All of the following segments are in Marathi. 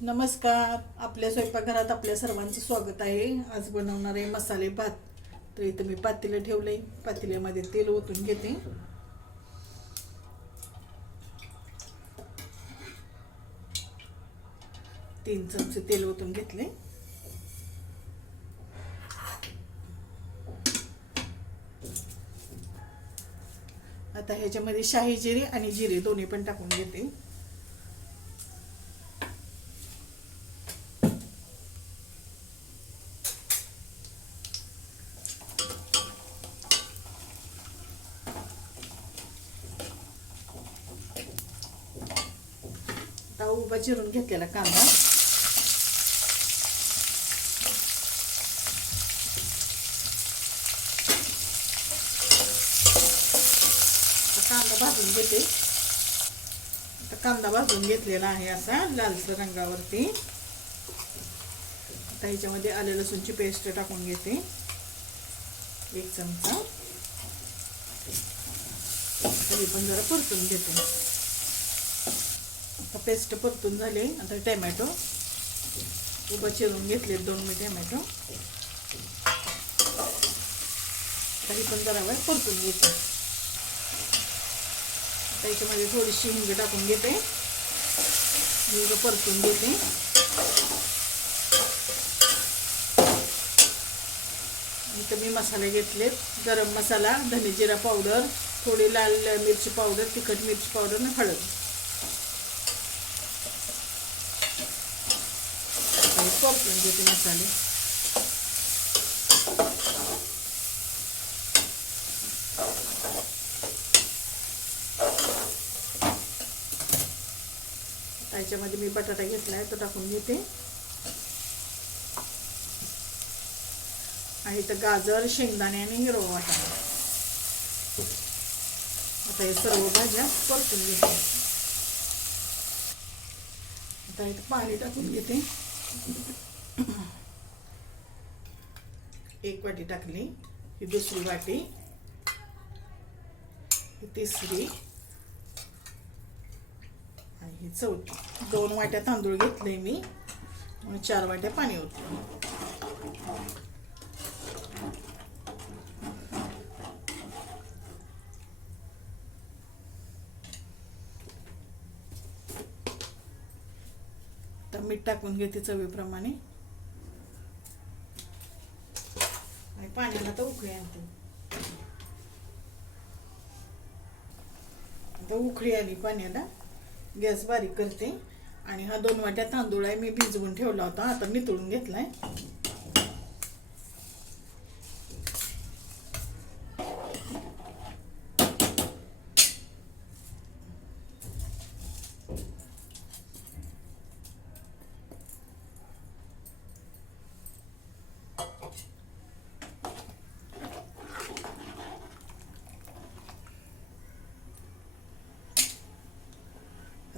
नमस्कार. आपल्या स्वयंपाकघरात आपल्या सर्वांचं स्वागत आहे. आज बनवणार आहे मसाले भात. तर इथं मी पातेलं ठेवलं आहे पातेल्यामध्ये तेल ओतून घेते. तीन चमचे तेल ओतून घेतले. आता ह्याच्यामध्ये शाही जिरे आणि जिरे दोन्ही पण टाकून घेते. आता उभा चिरून घेतलेला कांदा. कांदा भाजून घेते. आता कांदा भाजून घेतलेला आहे असा लालसर रंगावरती. आता ह्याच्यामध्ये आले लसूणची पेस्ट टाकून घेते. एक चमचा. तरी पण जरा परतून घेते. पेस्ट परतून झाली. आता टॅमॅटो. उभं चिरून घेतले दोन मी टॅमॅटो. काही पण जरा वेळ परतून घेते. आता याच्यामध्ये थोडीशी हिंग टाकून घेते. हिंग परतून घेते. इथं मी मसाले घेतलेत. गरम मसाला धने जिरा पावडर थोडी लाल मिरची पावडर तिखट मिरची पावडर आणि हळद हे परतून घेते मसाले त्याच्यामध्ये मी बटाटा घेतला आहे तो टाकून घेते. आणि इथं गाजर शेंगदाणे आणि हिरवा वाटाणा. आता हे सर्व भाज्या परतून घेते. आता इथं पाणी टाकून घेते. एक वाटी टाकली ही दुसरी वाटी ही तिसरी आणि ही चौथी. दोन वाट्या तांदूळ घेतले मी चार वाट्या पाणी होतं तर मीठ टाकून घेते चवीप्रमाणे. आणि पाण्याला तर उकळी आणते. आता उकळी आली पाण्याला. गॅस बारीक करते. आणि हा दोन वाट्या तांदूळ आहे मी भिजवून ठेवला होता. आता नितळून घेतलाय.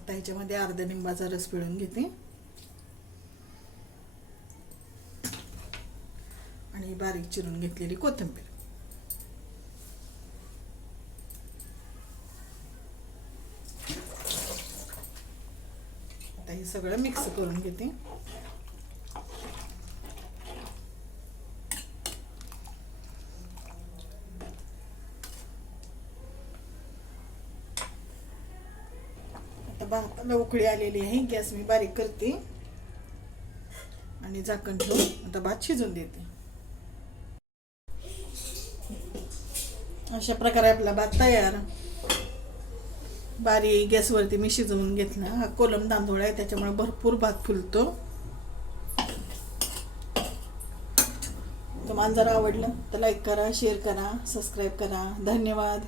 आता ह्याच्यामध्ये अर्धा लिंबाचा रस पिळून घेते. आणि बारीक चिरून घेतलेली कोथिंबीर. आता हे सगळं मिक्स करून घेते. भाताला उकळी आलेली आहे. गॅस मी बारीक करते. आणि झाकण ठेवून आता भात शिजून देते. अशा प्रकारे आपला भात तयार. बारीक गॅसवरती मी शिजवून घेतला. हा कोलम तांदूळ आहे त्याच्यामुळे भरपूर भात फुलतो. तुम्हाला जर आवडलं तर लाईक करा शेअर करा सबस्क्राईब करा. धन्यवाद.